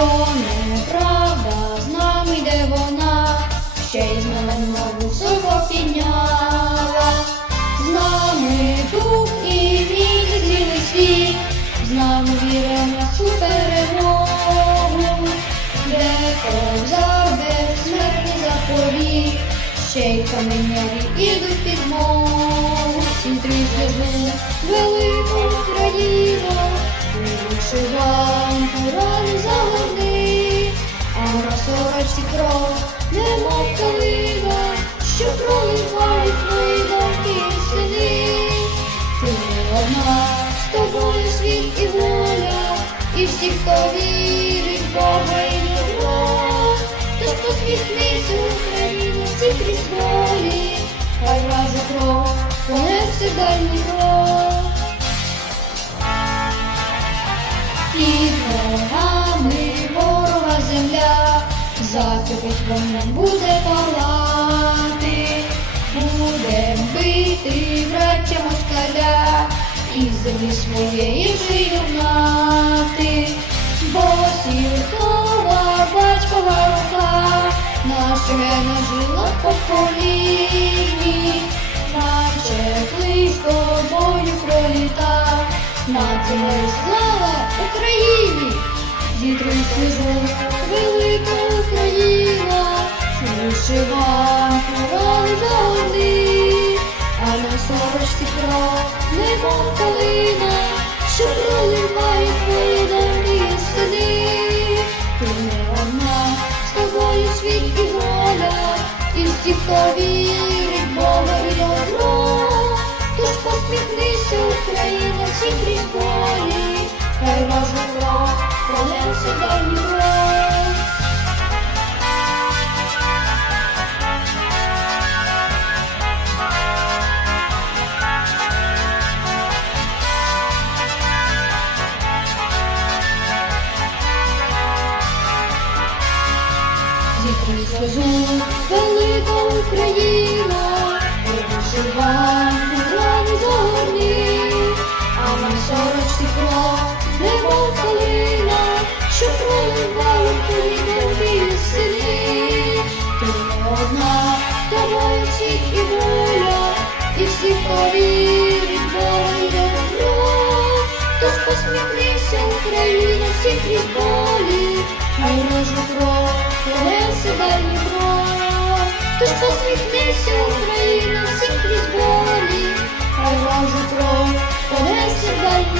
неправда, з нами йде вона, ще й з нами нову високо підняла, з нами дух і місяць цілий світ, з нами віра в нашу перемогу, де де смертний заповіт, ще й каменярі ідуть під мову, вітрі зв'язу, велику Україну, вишиванку кров, немов калина, що проливають твої довгі сини. Ти не одна, з тобою світ і воля, і всі, хто вірить в Бога і добро. Тож посміхнися, Україна, всі крізь болі, хай вражу кров, понесе дальній кров. Закипить вогнем буде палати, будем бити браття москаля, і землі своєї жигнати, бо сіркова батькова рука, наша на жилах по коліні, наче клич тобою проліта, над землею слава Україні! Вітру служу, сорочці кров, немов калина, що проливає Вітрі сльозу, велика Україна, вишиванку рани загорні, а на сорочці кров, немов калина, що проливає твої довгі сини. Ти не одна, тобою світ і воля, і всі повірить Бога добро. Тож посміхнися, Україна, всі крізь болі, хай рожу кров, себе любов, тож посміхнися, Україна, всім крізь болі, А Божу вже повесь себе любов.